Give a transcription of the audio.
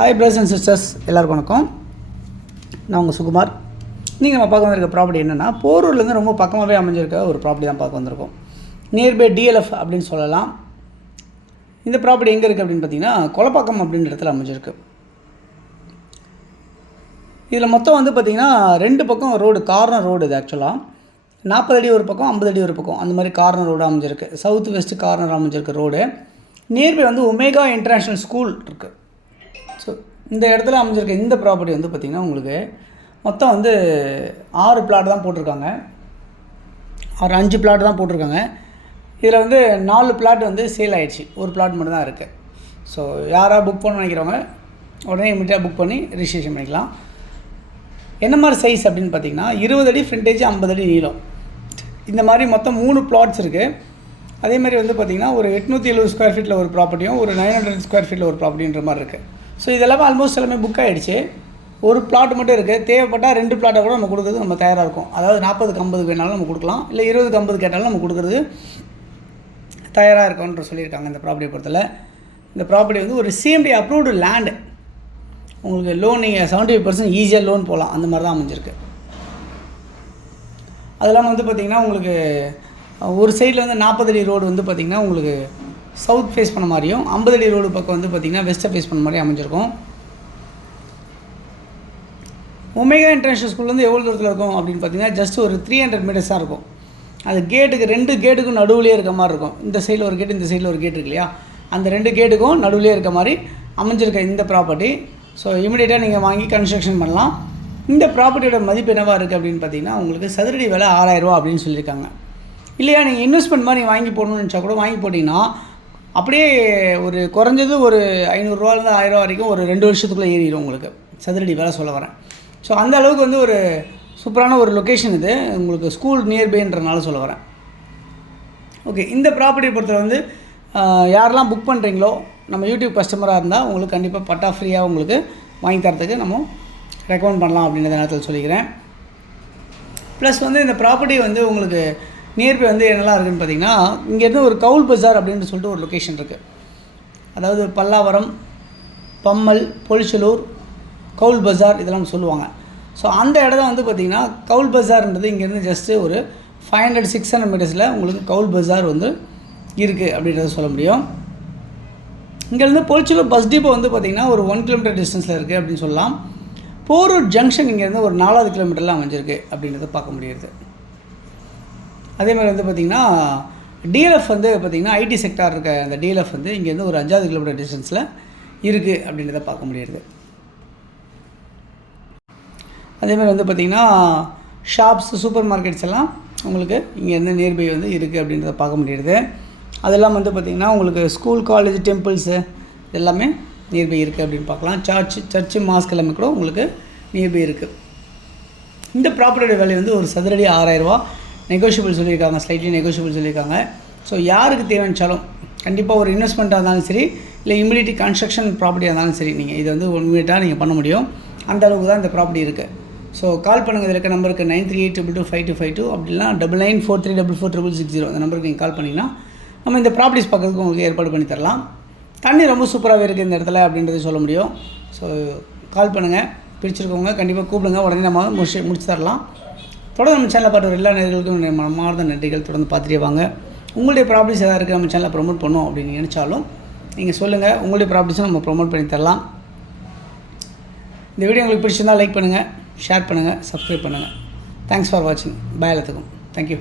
Hi brothers and sisters, எல்லாருக்கும் வணக்கம். நான் உங்கள் சுகுமார். நீங்கள் நம்ம பார்க்க வந்திருக்க ப்ராப்பர்ட்டி என்னென்னா, போரூர்லேருந்து ரொம்ப பக்கமாகவே அமைஞ்சிருக்க ஒரு ப்ராப்பர்ட்டி தான் பார்க்க வந்திருக்கோம். நியர்பை டிஎல்எஃப் அப்படின்னு சொல்லலாம். இந்த ப்ராப்பர்ட்டி எங்கே இருக்குது அப்படின்னு பார்த்தீங்கன்னா, கொலப்பாக்கம் அப்படின்ற இடத்துல அமைஞ்சிருக்கு. இதில் மொத்தம் வந்து பார்த்திங்கன்னா 2 பக்கம் ரோடு, கார்னர் ரோடு. இது ஆக்சுவலாக 40 அடி ஒரு பக்கம், 50 அடி ஒரு பக்கம், அந்த மாதிரி கார்னர் ரோடு அமைஞ்சிருக்கு. சவுத் வெஸ்ட் கார்னர் அமைஞ்சிருக்கு ரோடு. நியர்பை வந்து ஒமேகா இன்டர்நேஷ்னல் ஸ்கூல் இருக்குது. ஸோ இந்த இடத்துல அமைஞ்சிருக்க இந்த ப்ராப்பர்ட்டி வந்து பார்த்திங்கன்னா உங்களுக்கு மொத்தம் வந்து 6 பிளாட் தான் போட்டிருக்காங்க. 5 பிளாட் தான் போட்டிருக்காங்க. இதில் வந்து 4 பிளாட் வந்து சேல் ஆகிடுச்சு, ஒரு பிளாட் மட்டும் தான் இருக்குது. ஸோ யாராக புக் பண்ண நினைக்கிறவங்க உடனே இமீடியட்டாக புக் பண்ணி ரிஜிஸ்ட்ரேஷன் பண்ணிக்கலாம். என்ன மாதிரி சைஸ் அப்படின்னு பார்த்தீங்கன்னா 20 அடி ஃப்ரண்டேஜ், 50 அடி நீளம். இந்த மாதிரி மொத்தம் 3 பிளாட்ஸ் இருக்குது. அதே மாதிரி வந்து பார்த்திங்கன்னா ஒரு 870 ஸ்கொயர் ஃபீட்டில் ஒரு ப்ராப்பர்ட்டியும், ஒரு 900 ஸ்கொயர் ஃபீட்டில் ஒரு ப்ராப்பர்ட்டின்ற மாதிரி இருக்குது. ஸோ இதெல்லாம் ஆல்மோஸ்ட் எல்லாமே புக் ஆகிடுச்சு. ஒரு பிளாட் மட்டும் இருக்குது. தேவைப்பட்டால் 2 பிளாட்டை கூட நம்ம கொடுக்குறது நம்ம தயாராக இருக்கும். அதாவது 40க்கு 50 வேணாலும் நம்ம கொடுக்கலாம், இல்லை 20க்கு 50 கேட்டாலும் நம்ம கொடுக்குறது தயாராக இருக்கும்ன்ற சொல்லியிருக்காங்க. இந்த ப்ராப்பர்ட்டியை பொறுத்தல இந்த ப்ராப்பர்ட்டி வந்து ஒரு சிஎம்டி அப்ரூவ்டு லேண்டு. உங்களுக்கு லோன் நீங்கள் 75% ஈஸியாக லோன் போகலாம், அந்த மாதிரி தான் அமைஞ்சிருக்கு. அதெல்லாம் வந்து பார்த்திங்கன்னா உங்களுக்கு ஒரு சைடில் வந்து 40 அடி ரோடு வந்து பார்த்திங்கன்னா உங்களுக்கு சவுத் ஃபேஸ் பண்ண மாதிரியும், 50 அடி ரோடு பக்கம் வந்து பார்த்திங்கன்னா வெஸ்ட்டை ஃபேஸ் பண்ண மாதிரி அமைஞ்சிருக்கும். ஒமேகா இன்டர்நேஷ்னல் ஸ்கூல் வந்து எவ்வளோ தூரத்தில் இருக்கும் அப்படின்னு பார்த்தீங்கன்னா ஜஸ்ட் ஒரு 300 மீட்டர்ஸ் தான் இருக்கும். அது கேட்டுக்கு 2 கேட்டுக்கும் நடுவுலேயே இருக்க மாதிரி இருக்கும். இந்த சைடில் ஒரு கேட்டு, இந்த சைடில் ஒரு கேட் இருக்கு இல்லையா, அந்த 2 கேட்டுக்கும் நடுவுலேயே இருக்க மாதிரி அமைஞ்சிருக்க இந்த ப்ராப்பர்ட்டி. ஸோ இமீடியட்டாக நீங்கள் வாங்கி கன்ஸ்ட்ரக்ஷன் பண்ணலாம். இந்த ப்ராப்பர்ட்டியோட மதிப்பு என்னவாக இருக்குது அப்படின்னு பார்த்தீங்கன்னா உங்களுக்கு சதுரடி விலை 6000 ரூபா அப்படின்னு சொல்லியிருக்காங்க. இல்லையா நீங்கள் இன்வெஸ்ட்மெண்ட் மாதிரி வாங்கி போடணும்னு நினச்சா கூட வாங்கி போட்டிங்கன்னா அப்படியே ஒரு குறைஞ்சது ஒரு 500 ரூபாலேருந்து 1000 ரூபா வரைக்கும் ஒரு 2 வருஷத்துக்குள்ளே ஏறிடும் உங்களுக்கு சதுரடி வேலை சொல்ல வரேன். ஸோ அந்த அளவுக்கு வந்து ஒரு சூப்பரான ஒரு லொக்கேஷன் இது, உங்களுக்கு ஸ்கூல் நியர்பைன்றனால சொல்ல வரேன். ஓகே, இந்த ப்ராப்பர்ட்டியை பொறுத்தவரை வந்து யாரெல்லாம் புக் பண்ணுறீங்களோ நம்ம யூடியூப் கஸ்டமராக இருந்தால் உங்களுக்கு கண்டிப்பாக பட்டா ஃப்ரீயாக உங்களுக்கு வாங்கி தரத்துக்கு நம்ம ரெக்கமெண்ட் பண்ணலாம் அப்படின்றத நேரத்தில் சொல்லிக்கிறேன். ப்ளஸ் வந்து இந்த ப்ராப்பர்ட்டி வந்து உங்களுக்கு நியர்பை வந்து என்னெல்லாம் இருக்குதுன்னு பார்த்தீங்கன்னா, இங்கேருந்து ஒரு கவுல் பஜார் அப்படின்னு சொல்லிட்டு ஒரு லொக்கேஷன் இருக்குது. அதாவது பல்லாவரம், பம்மல், பொலிச்சலூர், கவுல் பஜார் இதெல்லாம் சொல்லுவாங்க. ஸோ அந்த இடம் வந்து பார்த்திங்கன்னா கவுல் பஜார்ன்றது இங்கேருந்து ஜஸ்ட்டு ஒரு 500-600 மீட்டர்ஸில் உங்களுக்கு கவுல் பஜார் வந்து இருக்குது அப்படின்றத சொல்ல முடியும். இங்கேருந்து பொலிச்சலூர் பஸ் டிப்போ வந்து பார்த்திங்கன்னா ஒரு 1 கிலோமீட்டர் டிஸ்டன்ஸில் இருக்குது அப்படின்னு சொல்லலாம். போரூர் ஜங்ஷன் இங்கேருந்து ஒரு 4வது கிலோமீட்டரில் அமைஞ்சிருக்கு அப்படின்றத பார்க்க முடியுது. அதே மாதிரி வந்து பார்த்திங்கன்னா டிஎல்எஃப் வந்து பார்த்திங்கன்னா ஐடி செக்டார் இருக்க அந்த டிஎல்எஃப் வந்து இங்கேருந்து ஒரு 5வது கிலோமீட்டர் டிஸ்டன்ஸில் இருக்குது அப்படின்றத பார்க்க முடியுது. அதேமாதிரி வந்து பார்த்திங்கன்னா ஷாப்ஸ், சூப்பர் மார்க்கெட்ஸ் எல்லாம் உங்களுக்கு இங்கேருந்து நியர்பை வந்து இருக்குது அப்படின்றத பார்க்க முடியுது. அதெல்லாம் வந்து பார்த்திங்கன்னா உங்களுக்கு ஸ்கூல், காலேஜ், டெம்பிள்ஸு எல்லாமே நியர்பை இருக்குது அப்படின்னு பார்க்கலாம். சர்ச்சு, மாஸ்க் எல்லாமே கூட உங்களுக்கு நியர்பை இருக்குது. இந்த ப்ராப்பர்ட்டியோட விலை வந்து ஒரு சதுரடி 6000 ரூபா. நெகோஷியபிள் சொல்லியிருக்காங்க, ஸ்லைட்லி நெகோஷியபிள் சொல்லியிருக்காங்க. ஸோ யாருக்கு தேவைச்சாலும் கண்டிப்பாக ஒரு இன்வெஸ்ட்மெண்ட்டாக இருந்தாலும் சரி, இல்லை இமிடியேட் கன்ஸ்ட்ரக்ஷன் ப்ராப்பர்ட்டியாக இருந்தாலும் சரி, நீங்கள் இதை வந்து இமிடியேட்டாக நீங்கள் பண்ண முடியும். அந்த அளவுக்கு தான் இந்த ப்ராப்பர்ட்டி இருக்குது. ஸோ கால் பண்ணுங்கள். இதில் இருக்க நம்பருக்கு 9382225252 அப்படின்னா 9943446660 அந்த நம்பருக்கு நீங்கள் கால் பண்ணிங்கன்னா நம்ம இந்த ப்ராப்பர்ட்டிஸ் பார்க்கறதுக்கு உங்களுக்கு ஏற்பாடு பண்ணி தரலாம். தண்ணி ரொம்ப சூப்பராகவே இருக்குது இந்த இடத்துல அப்படின்றது சொல்ல முடியும். ஸோ கால் பண்ணுங்கள், பிடிச்சிருக்கவங்க கண்டிப்பாக கூப்பிடுங்க, உடனே நம்ம முடிச்சு தரலாம். தொடர்ந்து நம்ம சேனலை பார்த்து எல்லா நேர்களுக்கும் மனமார்ந்த நன்றிகள். தொடர்ந்து பார்த்துட்டே வாங்க. உங்களுடைய ப்ராப்பர்ட்டிஸ் எதாவது இருக்குது நம்ம சேனலை ப்ரொமோட் பண்ணோம் அப்படின்னு நினச்சாலும் நீங்கள் சொல்லுங்கள், உங்களுடைய ப்ராப்பர்ட்டிஸும் நம்ம ப்ரொமோட் பண்ணி தரலாம். இந்த வீடியோ உங்களுக்கு பிடிச்சிருந்தால் லைக் பண்ணுங்கள், ஷேர் பண்ணுங்கள், சப்ஸ்கிரைப் பண்ணுங்கள். தேங்க்ஸ் ஃபார் வாட்சிங். பாய் எல்லாத்துக்கும். தேங்க்யூ.